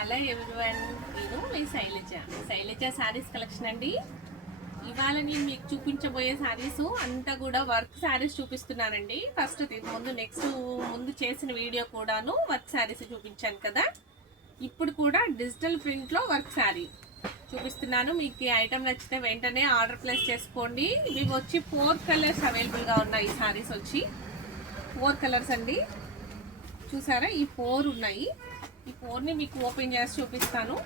Hello everyone, నేను మీ Shailaja saris collection అండి. ఇవాళ నేను మీకు చూపించబోయే శారీస్ అంతా కూడా వర్క్ శారీస్ చూపిస్తున్నానండి. ఫస్ట్ ముందు చేసిన వీడియో కూడాను వర్క్ శారీస్ చూపించాను కదా. ఇప్పుడు కూడా డిజిటల్ ప్రింట్లో వర్క్ శారీ చూపిస్తున్నాను. మీకు ఈ ఐటమ్ నచ్చితే వెంటనే ఆర్డర్ ప్లేస్ చేసుకోండి. ఇవి వచ్చి 4 కలర్స్ అవైలబుల్గా ఉన్నాయి. ఈ శారీస్ వచ్చి 4 కలర్స్ అండి. చూసారా, ఈ 4 ఉన్నాయి. ఈ 4ని మీకు ఓపెన్ చేసి చూపిస్తాను.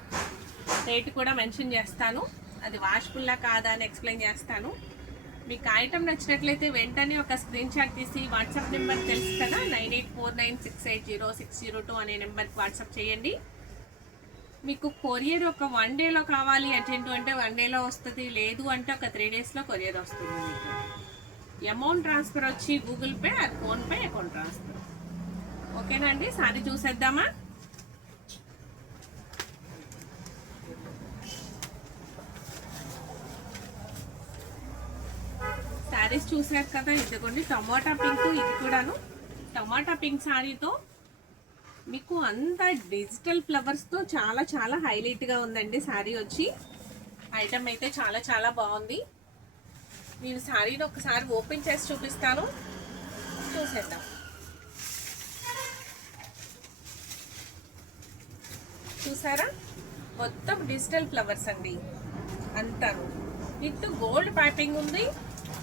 రేట్ కూడా మెన్షన్ చేస్తాను. అది వాష్ఫుల్లా కాదా అని ఎక్స్ప్లెయిన్ చేస్తాను. మీకు ఐటమ్ నచ్చినట్లయితే వెంటనే ఒక స్క్రీన్ షాట్ తీసి వాట్సాప్ నెంబర్ తెలుసు కదా, 9849680602 అనే నెంబర్కి వాట్సాప్ చేయండి. మీకు కొరియర్ ఒక 1 డేలో కావాలి అర్జెంటు అంటే 1 డేలో వస్తుంది. లేదు అంటే ఒక 3 డేస్లో కొరియర్ వస్తుంది. మీకు అమౌంట్ ట్రాన్స్ఫర్ వచ్చి Google pay, PhonePe, account transfer. ఓకేనా అండి? సారీ చూసేద్దామా? శారీస్ చూసారు కదా, ఇదిగోండి టమాటా పింక్. ఇది కూడాను టమాటా పింక్ శారీతో మీకు అంత డిజిటల్ ఫ్లవర్స్తో చాలా చాలా హైలైట్గా ఉందండి. శారీ వచ్చి ఐటమ్ అయితే చాలా చాలా బాగుంది. నేను శారీని ఒకసారి ఓపెన్ చేసి చూపిస్తాను, చూసేద్దాం. చూసారా, మొత్తం డిజిటల్ ఫ్లవర్స్ అండి అంతాను. విత్ గోల్డ్ పైపింగ్ ఉంది.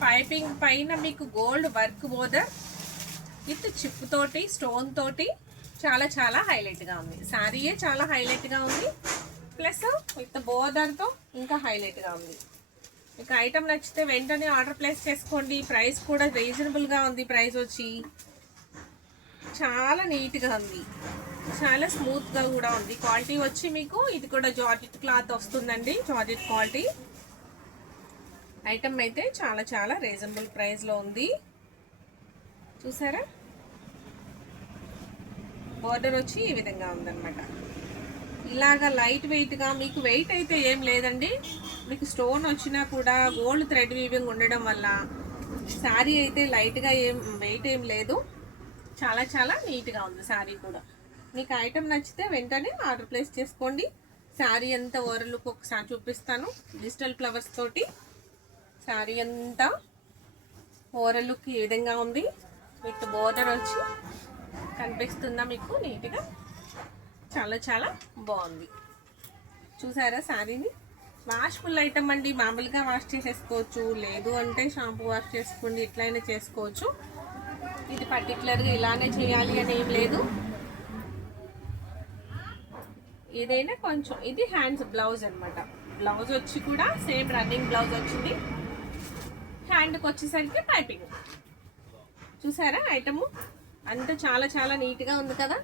పైపింగ్ పైన మీకు gold work border with chip తోటి, స్టోన్ తోటి చాలా చాలా హైలైట్గా ఉంది. శారీయే చాలా హైలైట్గా ఉంది. ప్లస్ విత్ బోర్డర్తో ఇంకా హైలైట్గా ఉంది. మీకు ఐటమ్ నచ్చితే వెంటనే ఆర్డర్ ప్లేస్ చేసుకోండి. ప్రైస్ కూడా రీజనబుల్గా ఉంది. ప్రైస్ వచ్చి చాలా నీట్గా ఉంది, చాలా స్మూత్గా కూడా ఉంది. క్వాలిటీ వచ్చి మీకు ఇది కూడా జార్జెట్ క్లాత్ వస్తుందండి, జార్జెట్ క్వాలిటీ. ఐటమ్ అయితే చాలా చాలా రీజనబుల్ ప్రైస్లో ఉంది. చూసారా, బార్డర్ వచ్చి ఈ విధంగా ఉందన్నమాట. ఇలాగా లైట్ వెయిట్గా, మీకు వెయిట్ అయితే ఏం లేదండి. మీకు స్టోన్ వచ్చినా కూడా గోల్డ్ థ్రెడ్ వీవింగ్ ఉండడం వల్ల శారీ అయితే లైట్గా వెయిట్ ఏం లేదు. చాలా చాలా నీట్గా ఉంది శారీ కూడా. మీకు ఐటమ్ నచ్చితే వెంటనే ఆర్డర్ ప్లేస్ చేసుకోండి. శారీ అంతా ఓవరాల్ లుక్ ఒకసారి చూపిస్తాను. డిజిటల్ ఫ్లవర్స్ తోటి శారీ అంతా ఓవరాల్ లుక్ ఈ విధంగా ఉంది. విత్ బోర్డర్ వచ్చి కనిపిస్తుందా మీకు నీట్గా? చాలా చాలా బాగుంది. చూసారా శారీని? వాష్ఫుల్ ఐటమ్ అండి. మామూలుగా వాష్ చేసేసుకోవచ్చు, లేదు అంటే షాంపూ వాష్ చేసుకోండి, ఇట్లయినా చేసుకోవచ్చు. ఇది పర్టికులర్గా ఇలానే చేయాలి అని ఏం లేదు. ఏదైనా కొంచెం ఇది హ్యాండ్స్ బ్లౌజ్ అనమాట. బ్లౌజ్ వచ్చి కూడా సేమ్ రన్నింగ్ బ్లౌజ్ వచ్చింది. హ్యాండ్కి వచ్చేసరికి పైపింగ్. చూసారా ఐటము అంతా చాలా చాలా నీట్గా ఉంది కదా.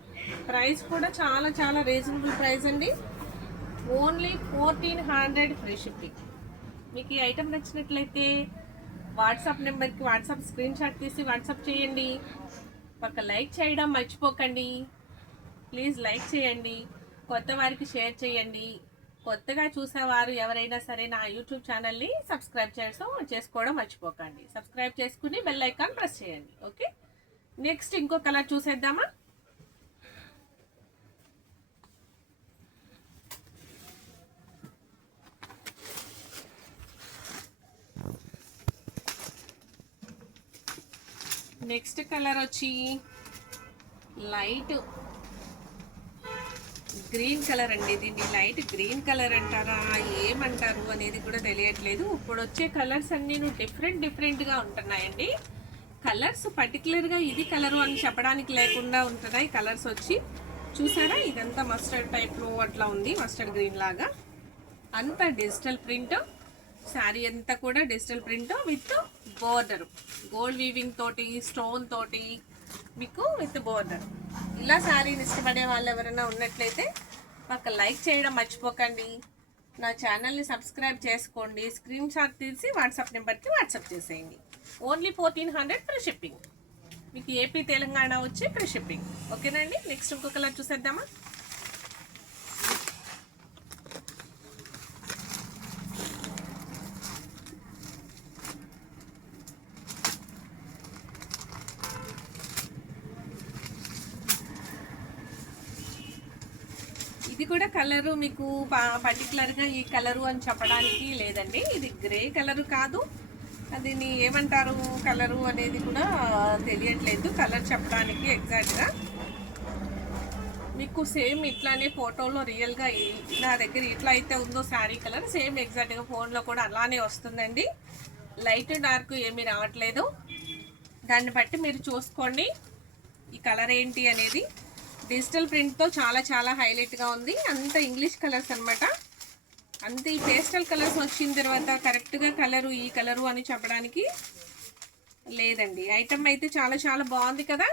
ప్రైస్ కూడా చాలా చాలా రీజనబుల్ ప్రైస్ అండి. Only 1400 free shipping. మీకు ఈ ఐటమ్ నచ్చినట్లయితే వాట్సాప్ నెంబర్కి వాట్సాప్ స్క్రీన్ షాట్ తీసి వాట్సాప్ చేయండి. ఒక లైక్ చేయడం మర్చిపోకండి. ప్లీజ్ లైక్ చేయండి. కొత్త వారికి షేర్ చేయండి. కొత్తగా చూసేవారు ఎవరైనా సరే నా యూట్యూబ్ ఛానల్ని సబ్స్క్రైబ్ చేసుకోవడం మర్చిపోకండి. సబ్స్క్రైబ్ చేసుకుని బెల్ ఐకాన్ ప్రెస్ చేయండి. ఓకే, నెక్స్ట్ ఇంకో కలర్ చూసేద్దామా? నెక్స్ట్ కలర్ వచ్చి లైట్ గ్రీన్ కలర్ అండి. దీన్ని లైట్ గ్రీన్ కలర్ అంటారా ఏమంటారు అనేది కూడా తెలియట్లేదు. ఇప్పుడు వచ్చే కలర్స్ అన్నీ డిఫరెంట్గా ఉంటున్నాయండి. కలర్స్ పర్టికులర్గా ఇది కలరు అని చెప్పడానికి లేకుండా ఉంటున్నాయి కలర్స్ వచ్చి. చూసారా, ఇదంతా మస్టర్డ్ టైప్లో అట్లా ఉంది, మస్టర్డ్ గ్రీన్ లాగా. అంతా డిజిటల్ ప్రింట్. శారీ అంతా కూడా digital print with border, gold weaving తోటి, స్టోన్ తోటి మీకు విత్ బోర్డర్. ఇలా శారీని ఇష్టపడే వాళ్ళు ఎవరైనా ఉన్నట్లయితే ఒక లైక్ చేయడం మర్చిపోకండి. నా ఛానల్ని సబ్స్క్రైబ్ చేసుకోండి. స్క్రీన్ షాట్ తీసి వాట్సాప్ నెంబర్కి వాట్సాప్ చేసేయండి. Only 1400 free shipping. మీకు ఏపీ తెలంగాణ వచ్చి ఫ్రీ షిప్పింగ్. ఓకేనండి, నెక్స్ట్ ఇంకో కలర్ చూసేద్దామా? ఇది కూడా కలరు మీకు పర్టికులర్గా ఈ కలరు అని చెప్పడానికి లేదండి. ఇది గ్రే కలరు కాదు, దీన్ని ఏమంటారు కలరు అనేది కూడా తెలియట్లేదు కలర్ చెప్పడానికి ఎగ్జాక్ట్గా. మీకు సేమ్ ఇట్లానే ఫోటోలో రియల్గా నా దగ్గర ఇట్లా అయితే ఉందో శారీ కలర్ సేమ్ ఎగ్జాక్ట్గా ఫోన్లో కూడా అలానే వస్తుందండి. లైట్ డార్క్ ఏమీ రావట్లేదు. దాన్ని బట్టి మీరు చూసుకోండి ఈ కలర్ ఏంటి అనేది. డిజిటల్ ప్రింట్తో చాలా చాలా హైలైట్గా ఉంది. అంత ఇంగ్లీష్ కలర్స్ అనమాట. అంతే ఈ పేస్టల్ కలర్స్ వచ్చిన తర్వాత కరెక్ట్గా కలరు ఈ కలరు అని చెప్పడానికి లేదండి. ఐటమ్ అయితే చాలా చాలా బాగుంది కదా.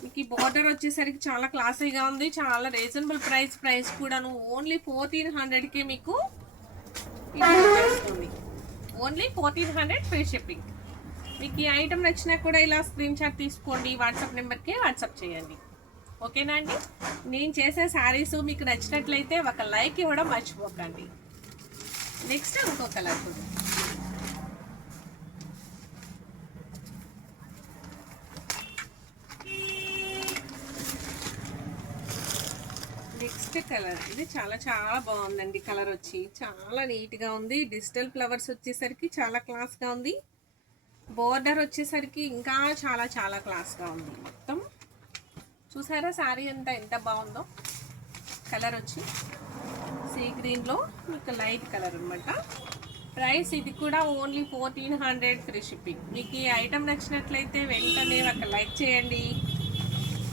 మీకు ఈ బార్డర్ వచ్చేసరికి చాలా క్లాసీగా ఉంది. చాలా రీజనబుల్ ప్రైస్ కూడాను. ఓన్లీ 1400కి మీకు వస్తుంది. Only 1400 free shipping. మీకు ఈ ఐటమ్ నచ్చినా కూడా ఇలా స్క్రీన్ షాట్ తీసుకోండి, వాట్సాప్ నెంబర్కి వాట్సాప్ చేయండి. ఓకేనా అండి. నేను చేసే శారీస్ మీకు నచ్చినట్లయితే ఒక లైక్ ఇవ్వడం మర్చిపోకండి. నెక్స్ట్ ఇంకో కలర్ చూద్దాం. నెక్స్ట్ కలర్ ఇది చాలా చాలా బాగుందండి. కలర్ వచ్చి చాలా నీట్గా ఉంది. డిజిటల్ ఫ్లవర్స్ వచ్చేసరికి చాలా క్లాస్గా ఉంది. బోర్డర్ వచ్చేసరికి ఇంకా చాలా చాలా క్లాస్గా ఉంది. మొత్తం చూసారా శారీ అంతా ఎంత బాగుందో. కలర్ వచ్చి సీ గ్రీన్లో మీకు లైట్ కలర్ అనమాట. ప్రైస్ ఇది కూడా ఓన్లీ 1400 ఫ్రీ షిప్పింగ్. మీకు ఈ ఐటమ్ నచ్చినట్లయితే వెంటనే ఒక లైక్ చేయండి,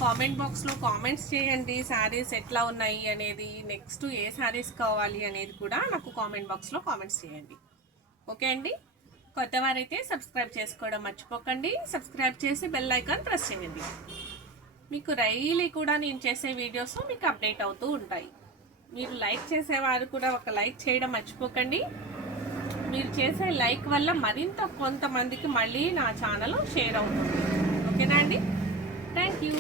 కామెంట్ బాక్స్లో కామెంట్స్ చేయండి శారీస్ ఎట్లా ఉన్నాయి అనేది. నెక్స్ట్ ఏ శారీస్ కావాలి అనేది కూడా నాకు కామెంట్ బాక్స్లో కామెంట్స్ చేయండి. ఓకే అండి. కొత్త వారైతే సబ్స్క్రైబ్ చేసుకోవడం మర్చిపోకండి. సబ్స్క్రైబ్ చేసి బెల్ ఐకాన్ ప్రెస్ చేయండి. మీకు డైలీ కూడా నేను చేసే వీడియోస్ మీకు అప్డేట్ అవుతూ ఉంటాయి. మీరు లైక్ చేసేవారు కూడా ఒక లైక్ చేయడం మర్చిపోకండి. మీరు చేసే లైక్ వల్ల మరింత కొంతమందికి మళ్ళీ నా ఛానల్ షేర్ అవుతుంది. ఓకేనా అండి. Thank you.